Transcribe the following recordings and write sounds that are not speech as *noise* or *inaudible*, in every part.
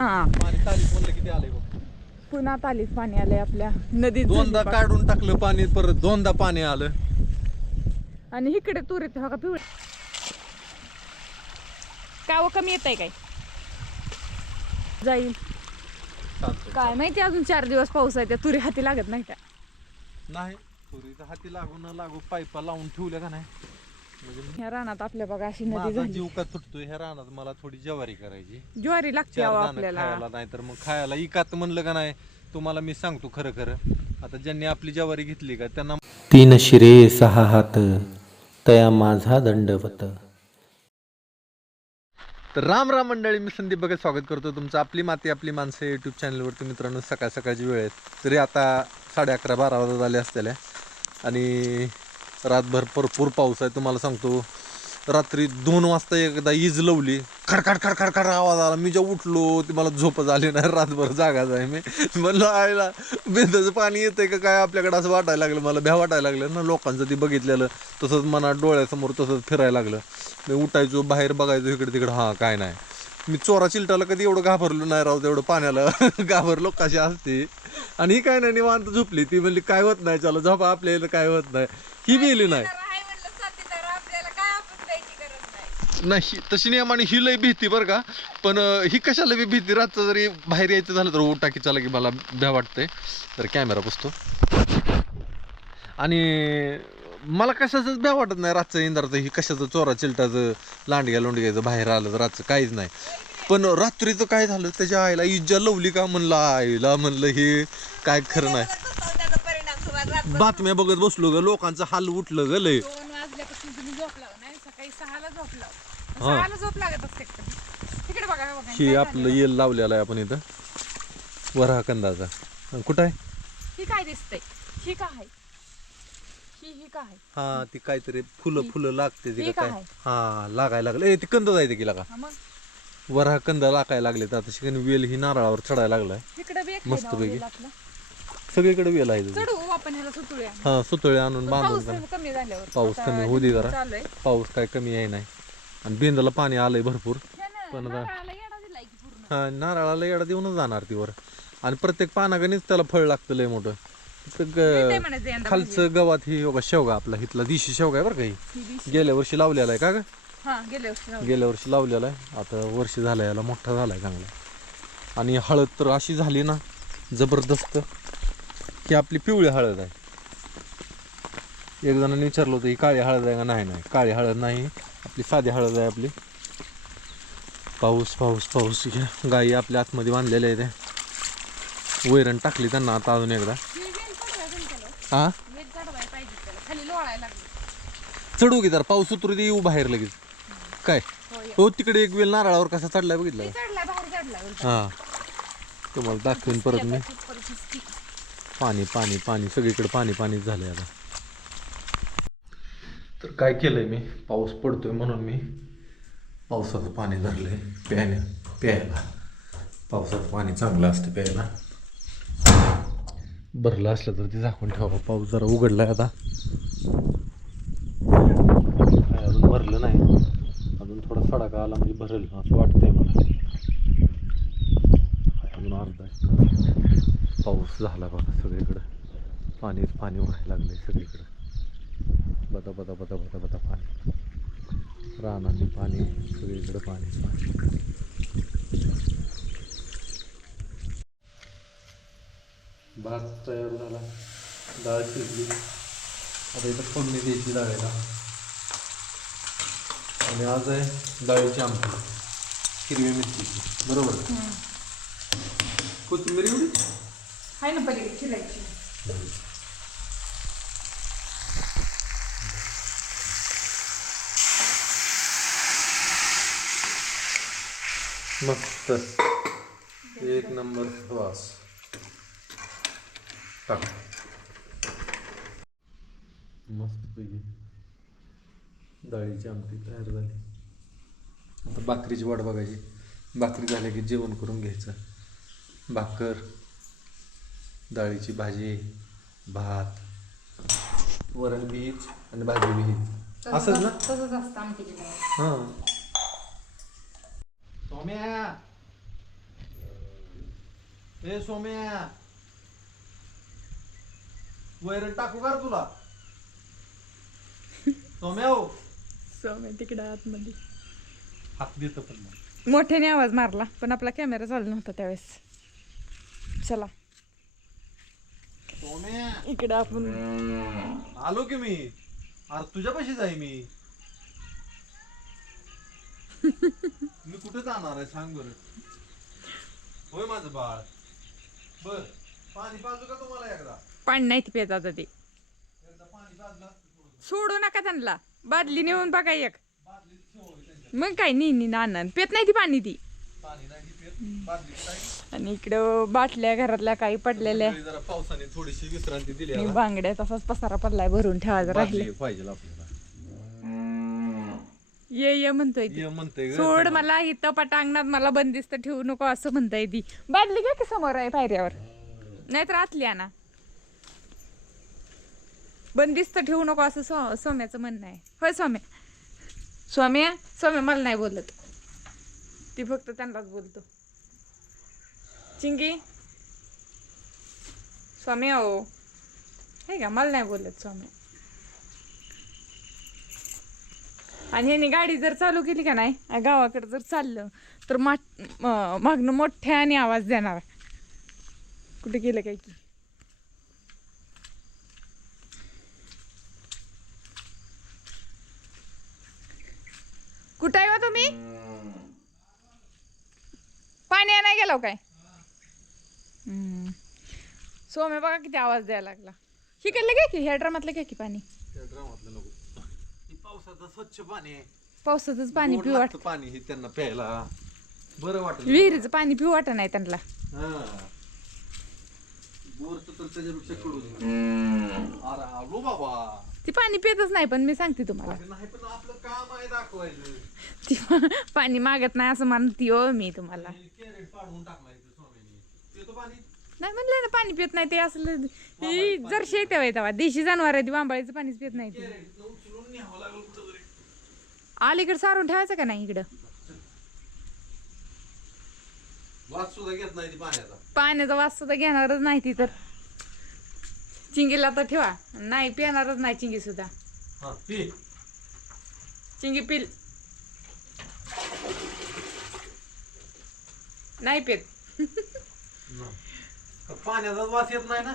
हा. पाणी किती आलंय बघ पुन्हा तालीस पाणी आलंय आपल्या नदीत दोनदा झाली काढून टाकलं पाणी परत दोनदा पाणी आलं. आणि इकडे तुरीत हो का पिवळ. काव कमी येत आहे काय? जाईल. चालतंय. काय माहिती अजून चार दिवस पाऊस आहे त्या तुरी हाती लागत नाही का? नाही तुरीचं हाती लागू न लागू पाईपा लावून ठेवल्या का नाही? ह्या रानात आपल्या बघा अशी नदी माझा झाली. जीव का तुटतोय? ह्या रानात मला थोडी ज्वारी करायची. ज्वारी लागते चार अहो दाणं आपल्याला. खायला नाही तर मग खायला. इकात म्हणलं का नाही तुम्हाला मी सांगतो खरं खरं. आता ज्यांनी आपली ज्वारी घेतली का त्यांना तीन शिरे सहा हात तया माझा दंडवत. तर राम राम मंडळी मी संदीप बघत स्वागत करतो तुमचं आपली माती आपली माणसं यूट्यूब चॅनलवरती मित्रांनो सकाळ सकाळची वेळ आहे. तरी आता साडे अकरा बारा वाजत आले असतेल्या आणि रातभर भरपूर पाऊस आहे तुम्हाला सांगतो. रात्री दोन वाजता एकदा ईज लावली खडखड खडखड खड आवाज आला. मी जेव्हा उठलो ती मला झोप झाली नाही. रातभर जागाच आहे मी. म्हणलं आयला बेंदाचं पाणी येतंय का काय? आपल्याकडे असं वाटायला लागलं. मला भ्या वाटायला लागलं. ना लोकांचं ती बघितलेलं. तसंच मनात डोळ्यासमोर तसंच फिरायला लागलं. मी उठायचो बाहेर बघायचो इकडे तिकडे. हां काय नाही. मी चोरा चिलटाला कधी एवढं घाबरलो नाही राहू तेवढं पाण्याला *laughs* घाबरलो. कशी असते? आणि ही काय नाही निवांत झोपली. ती म्हणली काय होत नाही चला झोपा. आपल्या इथं काय होत नाही. ही गेली नाही. नाही. तशी नियमाने ही लय भीती बरं का. पण ही कशाला बी भीती? रातचं जरी बाहेर यायचं झालं तर उठा की चला की मला भ्या वाटतंय. तर कॅमेरा पुसतो. आणि मला कशाचंच भ्या वाटत नाही रातचं इंदारचं ही कशाचं चोरा चिलटाचं लांडग्या लोंडग्याचं बाहेर आलं तर रातचं काहीच नाही. पण रात्रीचं काय झालं? त्याच्या आईला इज्जा लवली का? म्हणलं आईला म्हणलं हे काय खरं नाही. बातम्या बघत बसलो ग लोकांचं हाल उठलं ग लय दोन वाजल्यापासून तुम्ही झोपला नाही सकाळी सहाला झोपला हा. सहाला झोप लागत असते कधी. तिकडे बघा बघा काय आपलं? येल लावलेला आहे आपण इथं वरहा कंदाचा अन कुठं आहे ही काय दिसतंय ही काय आहे? ही ही आहे? हा ती काहीतरी फुलं फुलं लागते ती का काय काय? हा लागायला लागलं ए ती कंद जायचं की लागा हा मग वरहा कंद लागायला लागले तर आता शिकन वेल ही नारळावर चढायला लागलाय इकडे बी एक आहे मस्त पैकी. आपलं. सगळीकडे वेल आहे तिथं. चढू आपण ह्याला सुतळूया हा सुतळे आणून बांधून पाऊस का कमी झाल्यावर. पाऊस आता कमी होऊ दे जरा. चालू आहे. पाऊस काय कमी आहे नाही. आणि बेंदाला पाणी आलंय भरपूर. पण आता- नारळाला येडा दिलाय की पूर्ण. हा नारळाला येडा देऊनच जाणार ती वर. आणि प्रत्येक पानागणीच त्याला फळ लागतं लय मोठं. ते ग- म्हणायचं यंदा म्हणजे. खालचं गवात ही बघा शेवगा आपला इथला दिशी शेवगा आहे बरं का ही. ही दिवशी- गेल्या वर्षी लावलेला आहे का ग? हा गेल्या वर्षी लावली. गेल्या वर्षी लावलेला आहे. आता वर्ष झालं याला मोठा झाला आहे चांगला. आणि हळद तर अशी झाली ना जबरदस्त. ही आपली पिवळी हळद आहे. एक जणांनी विचारलं होतं ही काळी हळद आहे का नाही? नाही. काळी हळद नाही. आपली साधी हळद आहे आपली. पाऊस पाऊस पाऊस. गाई आपल्या आतमध्ये बांधलेल्या आहेत. वैरण टाकली त्यांना आता अजून एकदा. ही. हा. चढू की जरा. पाऊस उतरू दे येऊ बाहेर लगेच. काय? हो, तिकडे एक वेल नारळावर कसा चढलाय बघितलं का? हा. तुम्हाला दाखवीन परत मी. पाणी पाणी पाणी सगळीकडे पाणी पाणीच झालं आता. तर काय केलंय मी? पाऊस पडतोय म्हणून मी पावसाचं पाणी धरलंय प्यायला प्यायला. पावसाचं पाणी चांगलं असतं प्यायला. भरलं असलं तर ते झाकून ठेवा. पाऊस जरा उघडलाय आता. अजून भरलं नाही. अजून थोडा सडाका आला म्हणजे भरेल असं वाटतंय मला अजून अर्धा आहे. पाऊस झाला बघा सगळीकडं. पाणीच पाणी व्हायला लागले सगळीकडं. बता बता बता बता बता पाणी. रानांनी पाणी सगळीकडं पाणी. पाणी भात तयार झाला. डाळ शिजली. आता इथं फोडणी द्यायची डाळीला आणि आज आहे डाळीची आमटी. हिरवी मिरचीची बरोबर? कोथिंबीर एवढी? आहे ना पलीकडे चिरायची मस्त एक नंबर वास टाक मस्त पैकी डाळीची आमटी तयार झाली आता भाकरीची वाट बघायची भाकरी झाल्या की जेवण करून घ्यायचं भाकर डाळीची भाजी भात वरण बीज आणि भाजी बीज. असंच ना? तसंच असतं आमटीची हां. सोम्या. ए सोम्या. वैरण टाकू का रे तुला? सोम्या हो. सौम्य तिकडे आतमध्ये. हात देतो पण मग. मोठ्याने आवाज मारला पण आपला कॅमेरा चालू नव्हता त्यावेळेस. चला. इकडं आपण आलो की मी. अरे तुझ्या पाशीच आहे मी. *laughs* मी कुठे जाणार आहे सांग बर. होय माझं बाळ. बर. पाणी पाजू का तुम्हाला एकदा? पाणी नाही ती पेत आता ते. एकदा पाणी पाजलं. असतं थोडं. सोडू नका त्यांना. बादली नेऊन बघा एक. बादलीत ठेवावी त्यांच्या मग काय नी नी नाना पेत नाही ती पाणी ती. पाणी नाही आणि इकडं बाटल्या घरातल्या काही पडलेल्या. जरा पावसाने थोडीशी विश्रांती दिली आणि. बांगड्या तसाच पसारा पडलाय भरून ठेवायचा राहिले पाहिजे आपल्याला. ये ये म्हणतोय ती. ये म्हणते ग. सोड मला इथं पटांगणात मला बंदिस्त ठेवू नको असं म्हणताय ती. बादली घ्या की समोर आहे पायऱ्यावर. नाहीतर आतली आणा. बंदिस्त ठेवू नको असं सौ सौम्याचं म्हणणं आहे. होय सौम्या. सौम्या? सौम्या मला नाही बोलत. ती फक्त त्यांनाच बोलतो. चिंगी स्वामी अहो हे का मला नाही बोलत स्वामी आणि ह्याने गाडी जर चालू केली का नाही गावाकडे जर चाललं तर मा मोठ्या आणि मोठ्याने आवाज देणार कुठे गेलं काय की कुठं आहे तुम्ही पाणी आणाय गेलो काय सोम्या बघा किती आवाज द्यायला लागला. शिकायला घ्या की ह्या ड्रामातलं घ्या की पाणी. त्या ड्रामातलं नको. हे पावसाचं स्वच्छ पाणी आहे. पावसाचंच पाणी गोड पिऊ वाट लागतं पाणी हे त्यांना प्यायला. बरं वाटेल. विहिरीचं पाणी पिऊ वाटत नाही त्यांना. हा. बोरचं तर त्याच्यापेक्षा कडून अरे आलो बाबा. ती पाणी पितच नाही पण मी सांगते तुम्हाला. अरे नाही पण आपलं काम आहे दाखवायचं. ती पा- पाणी मागत नाही असं म्हणते हो मी तुम्हाला. कॅरेट पाडून टाकलाय इथं स्वामीने पितो पाणी नाही म्हणलं ना पाणी पित नाही ते असलं. ही जरशी येते बाई तेव्हा. देशी जनावर आहे ती वांबळीचं पाणीच पित नाही ती. अलीकडे सारून ठेवायचं का नाही इकडं? वास सुद्धा घेत नाही ती पाण्याचा. पाण्याचा वास सुद्धा घेणारच नाही ती तर. चिंगीला तर ठेवा. नाही पिणारच नाही चिंगी सुद्धा. हा पी. चिंगी पिल. नाही पित. नाही. पाण्याचा वास येत नाही ना?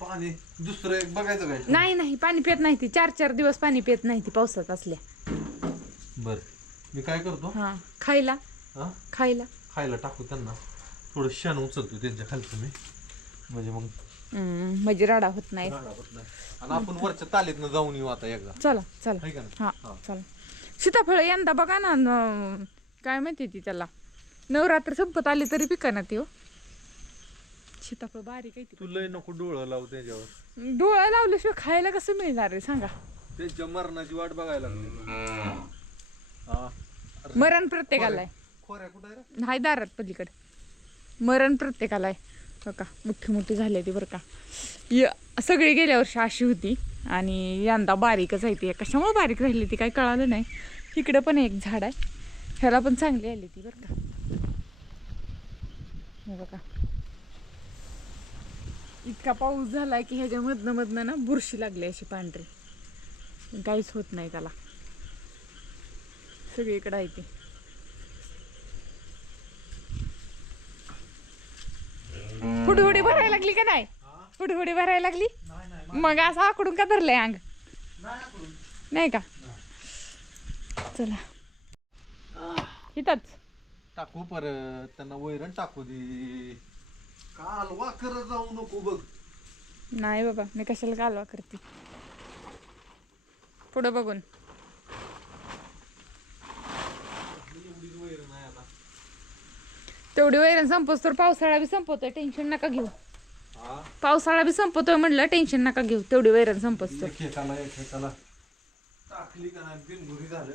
पाणी दुसरं एक बघायचं काय? नाही नाही पाणी पित नाही ती. चार चार दिवस पाणी पित नाही ती पावसात असल्या. बर. मी काय करतो? हा खायला. हा? खायला. खायला टाकू त्यांना. थोडं शेण उचलतो त्यांच्या खालचं मी. म्हणजे मग हम्म, म्हणजे राडा होत नाही. राडा होत नाही. आणि आपण वरच्या तालीतनं जाऊन येऊ आता एकदा. चला चला. नाही? हा हा. चला. सीताफळ यंदा बघा ना न- काय माहिती ती त्याला. नवरात्र संपत आली तरी पिका ना ती हो. सीताफळ बारीक आहे ती. तू लय नको डोळं लावू त्याच्यावर. डोळा लावल्याशिवाय खायला कसं मिळणार आहे सांगा. त्यांच्या मरणाची वाट बघायला लागली. हा. मरण प्रत्येकाला आहे. खोऱ्या कुठं आहे रे? हाय दारात पलीकडे. मरण प्रत्येकाला आहे. हो का मोठी मोठी झाली ती बरं का. य- सगळी गेल्या वर्षी अशी होती आणि यंदा बारीकच आहे ती. कशामुळे बारीक राहिली ती काही कळालं नाही. इकडं पण एक झाड आहे. ह्याला पण चांगली आली ती बरं का. हे बघा. इतका पाऊस झालाय की ह्याच्या मधनं मधनं ना बुरशी लागली अशी पांढरी. काहीच होत नाही त्याला. सगळीकडे आहे ती. फुडफुडी भरायला लागली का नाही? फुडफुडी भरायला लागली? मग असं आकडून का धरलंय अंग? नाही नाही का? चला. इथंच. टाकू परत त्यांना वैरण टाकू दे. जाऊ नको बघ. नाही बाबा मी कशाला कालवा करते? पुढं बघून. तेवढी वैरण संपवस तर पावसाळा बी संपवतोय टेन्शन नका घेऊ. पावसाळा बी संपवतोय म्हणलं टेन्शन नका घेऊ तेवढी वैरण संपवस तर एकेकाला एकेकाला टाकली का नाही बिनभुरी झालं.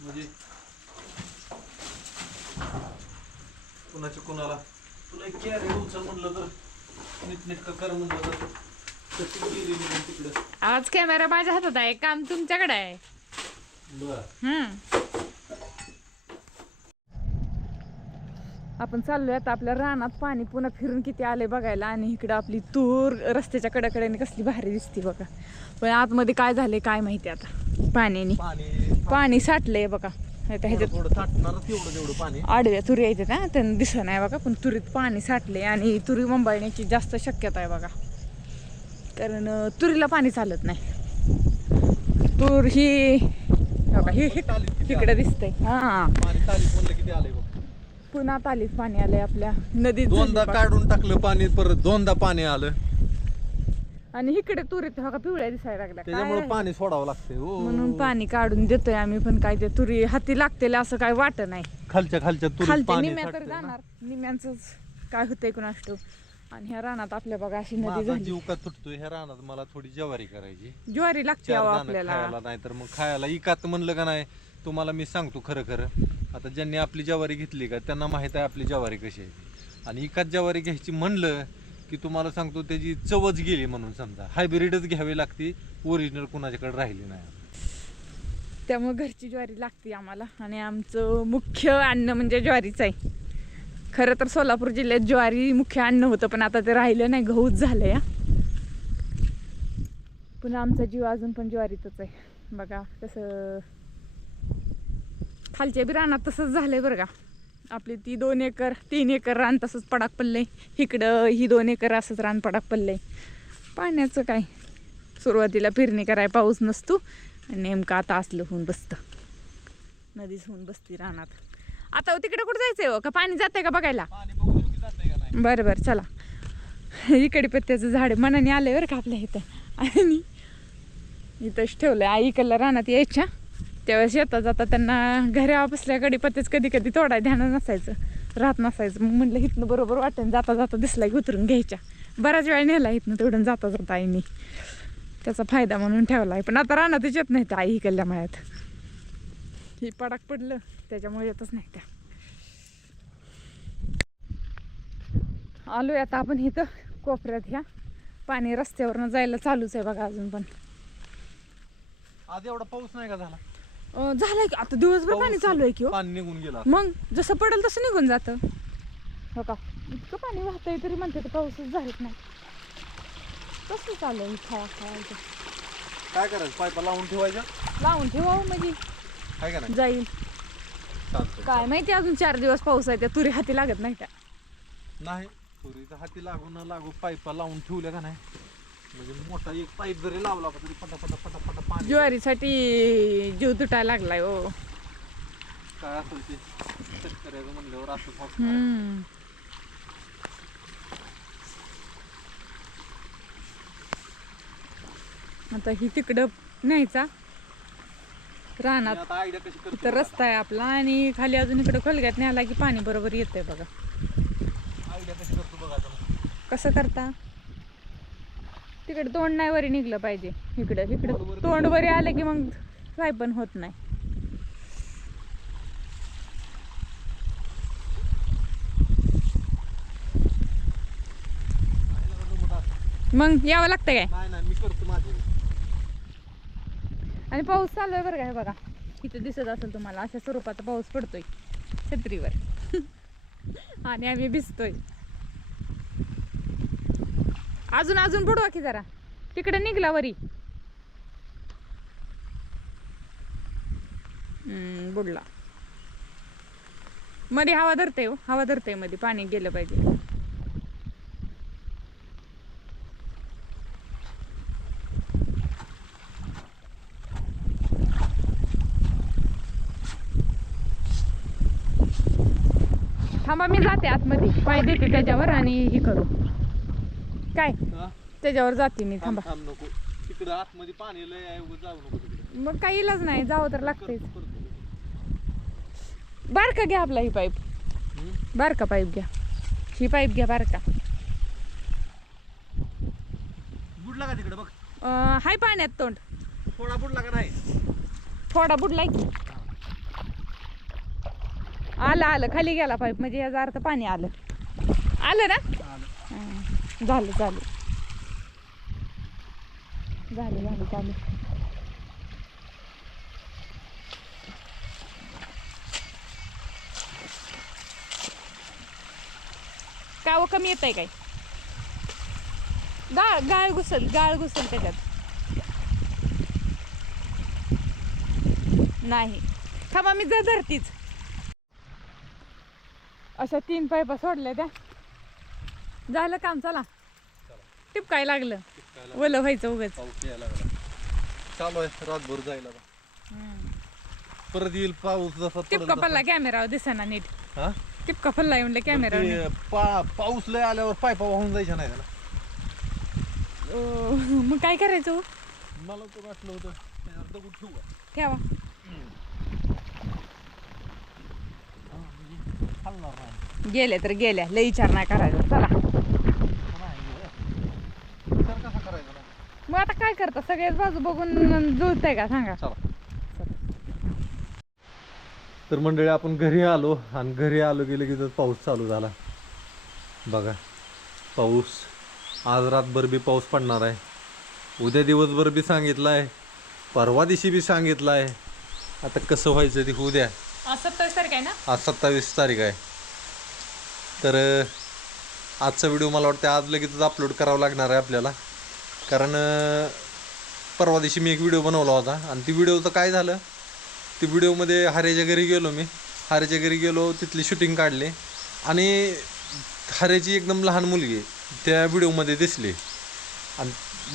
म्हणजे कुणाच्या कुणाला? तुला उचल म्हणलं तर नीटनेटकं कर म्हणलं तर. तशी गेली निघून तिकडं. आज कॅमेरा माझ्या हातात आहे काम तुमच्याकडे आहे. बरं. हम्म. आपण चाललोय आता आपल्या रानात पाणी पुन्हा फिरून किती आले बघायला. आणि इकडं आपली तूर रस्त्याच्या कडेकडेने कसली भारी दिसते बघा. पण आतमध्ये काय झाले काय माहिती आता. पाण्याने. पाणी पाणी साठलंय बघा. आता ह्याच्यात थोडं तेवढं पाणी. आडव्या तुरी येतात ना त्यांना दिसत नाही बघा पण तुरीत पाणी साठले आणि तुरी मुंबईण्याची जास्त शक्यता आहे बघा. कारण तुरीला पाणी चालत नाही. तूर ही बघा ही इकडे दिसतंय. हा. पुन्हा तालीत पाणी आलंय आपल्या नदीत दोनदा. काढून टाकलं पाणी परत दोनदा पाणी आलं. आणि इकडे तुरीत बघा पिवळ्या दिसायला लागल्या त्याच्यामुळे काय? पाणी सोडावं लागतंय हो म्हणून पाणी काढून देतोय आम्ही पण काय ते तुरी हाती लागतेला असं काय वाटत नाही खालच्या खालच्या तुरीत पाणी निम्या तर ना. जाणार निम्यांच काय होतंय कुणास ठाऊक. आणि ह्या रानात आपल्या बघा अशी नदी माझा झाली जीव का तुटतोय ह्या रानात मला थोडी ज्वारी करायची ज्वारी लागते चार अहो दाणं आपल्याला खायला नाही तर मग खायला इकात म्हणलं का नाही तुम्हाला मी सांगतो खरं खरं आता ज्यांनी आपली ज्वारी घेतली का त्यांना माहीत आहे आपली ज्वारी कशी आहे. आणि इकात ज्वारी घ्यायची म्हणलं की तुम्हाला सांगतो त्याची चवच गेली म्हणून समजा. हायब्रिडच घ्यावी लागते ओरिजिनल कुणाच्याकडे राहिली नाही. त्यामुळे घरची ज्वारी लागते आम्हाला. आणि आमचं मुख्य अन्न म्हणजे ज्वारीच आहे. खरं तर सोलापूर जिल्ह्यात ज्वारी मुख्य अन्न होतं पण आता ते राहिलं नाही गहूच झालं या. पण आमचा जीव अजून पण ज्वारीतच आहे. बघा तसं खालच्या बी रानात तसंच झालंय बरं का. आपली ती दोन एकर तीन एकर रान तसंच पडाक पडलंय. इकडं ही दोन एकर असंच रान पडाक पडलंय. पाण्याचं काय? सुरुवातीला पेरणी कराय पाऊस नसतो आणि नेमकं आता असलं होऊन बसतं. नदीच होऊन बसती रानात. आता तिकडे कुठं जायचंय हो? का पाणी जातंय का बघायला? बरं बरं चला. इकडे पत्त्याचं झाड मनाने आलंय बरं का आपल्या इथं. आणि इथंच ठेवलंय. आई इकडल्या रानात यायच्या. त्यावेळेस शेतात जाता त्यांना घरी बसल्या पत्तेच कधी कधी तोडाय ध्यान नसायचं राहत नसायचं. मग म्हटलं इथनं बरोबर वाटेन जाता जाता दिसला की उतरून घ्यायच्या. बऱ्याच वेळा नेला इथनं तेवढं जाता जाता आईनी. त्याचा फायदा म्हणून ठेवला आहे. पण आता रानातच येत नाही त्या आई इकडल्या मायात ही पडाक पडलं त्याच्यामुळे येतच नाही त्या. आलो आता आपण इथं कोपऱ्यात ह्या. पाणी रस्त्यावरनं जायला चालूच आहे बघा अजून पण. आज एवढा पाऊस नाही का झाला? अं, झालंय की. आता दिवसभर पाणी पाऊस- चालू आहे की हो. पाणी निघून गेला मग जसं पडेल तसं निघून जातं. हो का? इतकं पाणी वाहतंय तरी म्हणते ते पाऊसच झालेत नाही. कसं चालू आहे खळा काय करायचं? पायपा लावून ठेवायच्या? लावून ठेवावं म्हणजे? काय का नाही? जाईल. चालतंय. काय माहिती अजून चार दिवस पाऊस आहे त्या तुरी हाती लागत नाही त्या. नाही तुरीचा हाती लागू न लागू पाईपा लावून ठेवल्या का नाही? म्हणजे मोठा एक पाईप जरी लावला का तरी पटा पटा पटा पटा पाणी ज्वारीसाठी जीव तुटायला लागलाय हो. काय असेल ते? शेतकऱ्याचं म्हणल्यावर असं होत. हम्म. आता ही तिकडं न्यायचा रानात. आता आयडिया कशी करतो इथं रस्ता आहे आपला आणि खाली अजून इकडं खोलग्यात न्यायला की पाणी बरोबर येतंय बघा. आयडिया कशी करतो बघा आता. कसं करता? तिकडे तोंड नाही वरी निघलं पाहिजे. इकडं इकडं. तोंड वरी आलं की मग काय पण होत नाही. मग यावं लागतं काय? आणि पाऊस चालू आहे बरं का हे बघा. इथं दिसत असेल तुम्हाला अशा स्वरूपाचा पाऊस पडतोय. छत्रीवर. *laughs* आणि आम्ही भिजतोय. अजून अजून बुडवा की जरा. तिकडे निघला वरी. हम्म, बुडला. मध्ये हवा धरते हो हवा धरते मध्ये पाणी गेलं पाहिजे. थांबा मी जाते आतमध्ये. पाय देते त्याच्यावर आणि हे करू. काय? हा? त्याच्यावर जाते मी थांब. थांबा थांब नको. तिकडं आतमध्ये पाणी लय आहे उगाच जाऊ नको तिकडे. मग काही इलाज नाही जावं तर लागतेच करतो, करतो. बारका घ्या आपला ही पाईप. हम्म? बारका पाईप घ्या. ही पाईप घ्या बारका. बुडला का तिकडे? बघ. अं, हाय पाण्यात तोंड. थोडा बुडला का नाही? थोडा बुडलाय की. आलं आलं. खाली गेला पाईप. म्हणजे याचा अर्थ पाणी आलं. आलं ना? आलं. झालं झालं. झालं झालं चालू कावं कमी येत आहे काय? गाळ गाळ घुसल गाळ घुसल त्याच्यात. नाही. थांबा मी जर धरतीच. अशा तीन पायपा सोडल्या त्या. झालं काम चला टिपकाय लागलं ओलं व्हायचं उगाच पाऊस यायला लागला चालू आहे रातभर जायला. परत येईल पाऊस जसा टिपका. पडला कॅमेरा दिसेना नीट हा? टिपका पडला म्हणलं कॅमेरा पा- पाऊस लय आल्यावर पायपा वाहून जायच्या नाही ना मग काय करायचं हो? मला तर वाटलं होतं दगड ठेवू का? ठेवा हलणार नाही. गेले तर गेल्या लय विचार नाही करायचा चला विचार कसा करायचा ना? मग आता काय करता? सगळेच बाजू बघून जुळतंय का? सांगा. चला. तर मंडळी आपण घरी आलो आणि घरी आलो गेले की तर पाऊस चालू झाला. बघा पाऊस. आज रातभर बी पाऊस पडणार आहे. उद्या दिवसभर बी सांगितलं आहे परवा दिवशी बी सांगितलं आहे आता कसं व्हायचं ते उद्या सत्तावीस तारीख आहे ना? आज सत्तावीस तारीख आहे. तर आजचा व्हिडिओ मला वाटतं आज लगेचच अपलोड करावा लागणार आहे आपल्याला. कारण परवा दिवशी मी एक व्हिडिओ बनवला होता आणि ती व्हिडिओचं काय झालं? ती व्हिडिओमध्ये हारेच्या घरी गेलो मी. हारेच्या घरी गेलो तिथली शूटिंग काढले आणि हारेची एकदम लहान मुलगी त्या व्हिडिओमध्ये दिसली. आणि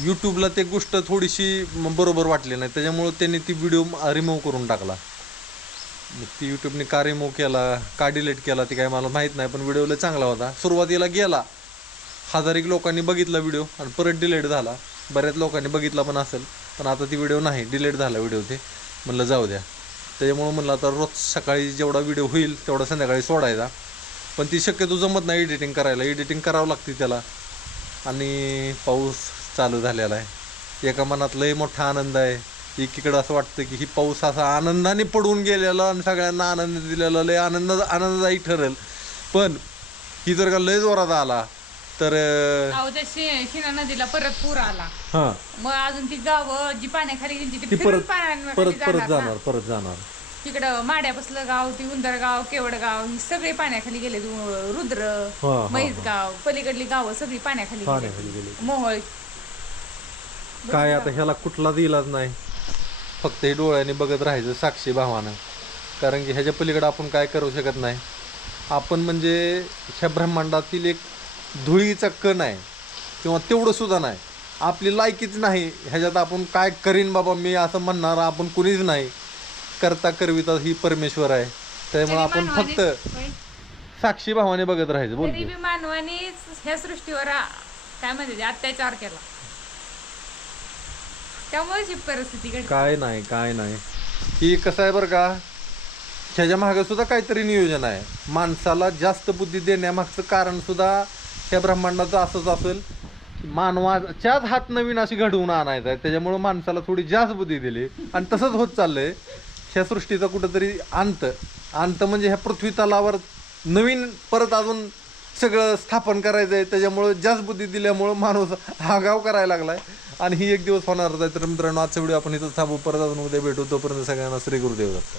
यूट्यूबला ते गोष्ट थोडीशी बरोबर वाटली नाही त्याच्यामुळं त्यांनी ती व्हिडिओ रिमूव्ह करून टाकला. मग ती यूट्यूबने का रिमूव्ह केला का डिलीट केला ते काय मला माहीत नाही पण व्हिडिओला चांगला होता. सुरुवातीला गेला हजार एक लोकांनी बघितला व्हिडिओ आणि परत डिलीट झाला. बऱ्याच लोकांनी बघितला पण असेल. पण आता ती व्हिडिओ नाही डिलीट झाला व्हिडिओ ते. म्हणलं जाऊ द्या. त्याच्यामुळं म्हणलं आता रोज सकाळी जेवढा व्हिडिओ होईल तेवढा संध्याकाळी सोडायचा. पण ती शक्यतो जमत नाही एडिटिंग करायला. एडिटिंग करावं लागते त्याला. आणि पाऊस चालू झालेला आहे. एका मनात लय मोठा आनंद आहे. एकीकडं असं वाटतं की ही पाऊस असा आनंदाने पडून गेलेला आणि सगळ्यांना आनंद दिलेला. लय आनंद आनंददायी ठरेल. पण ही जर का लय जोरात आला तर अं, अहो त्या शि- शिना नदीला परत पूर आला. हां. मग अजून ती गावं जी पाण्याखाली गेली ती ती फिरून परत पाण्याखाली परत परत जाणार ना. जाणार परत जाणार. तिकडं माड्यापसलं गाव ती उंदरगाव केवडगाव ही सगळे पाण्याखाली गेले रुद्र हा, हा, म्हैसगाव पलीकडली गावं सगळी पाण्याखाली गेली पाण्याखाली गेली मोहोळ. काय आता ह्याला कुठलाच इलाज नाही. फक्त हे डोळ्याने बघत राहायचं साक्षी भावानं. कारण की ह्याच्या पलीकडे आपण काय करू शकत नाही. आपण म्हणजे ह्या ब्रह्मांडातील एक धुळीचा कण आहे किंवा तेवढं सुद्धा नाही. आपली लायकीच नाही. ह्याच्यात आपण काय करीन बाबा मी असं म्हणणार आपण कुणीच नाही. करता करविता ही परमेश्वर आहे. त्यामुळे आपण फक्त साक्षी भावाने बघत राहायचं बोल की. मानवाने ह्या सृष्टीवर आ- काय म्हणते ते, अत्याचार केला. त्यामुळे ही परिस्थिती घडली. काय नाही काय नाही. ही कसं आहे बरं का? ह्याच्या मागे सुद्धा काहीतरी नियोजन आहे. माणसाला जास्त बुद्धी देण्यामागचं कारण सुद्धा त्या ब्रह्मांडाचं असंच असेल मानवाच्याच हात नवीन अशी घडवून आणायचं आहे. त्याच्यामुळं माणसाला थोडी जास्त बुद्धी दिली. आणि तसंच होत चाललंय. ह्या सृष्टीचा कुठंतरी अंत. अंत म्हणजे ह्या पृथ्वी तलावर नवीन परत अजून सगळं स्थापन करायचं आहे. त्याच्यामुळं जास्त बुद्धी दिल्यामुळं माणूस आगाव करायला लागलाय. आणि ही एक दिवस होणारच आहे. तर मित्रांनो आजचा व्हिडिओ आपण इथं थांबू. परत अजून उद्या भेटू. तोपर्यंत सगळ्यांना श्री गुरुदेव दत्त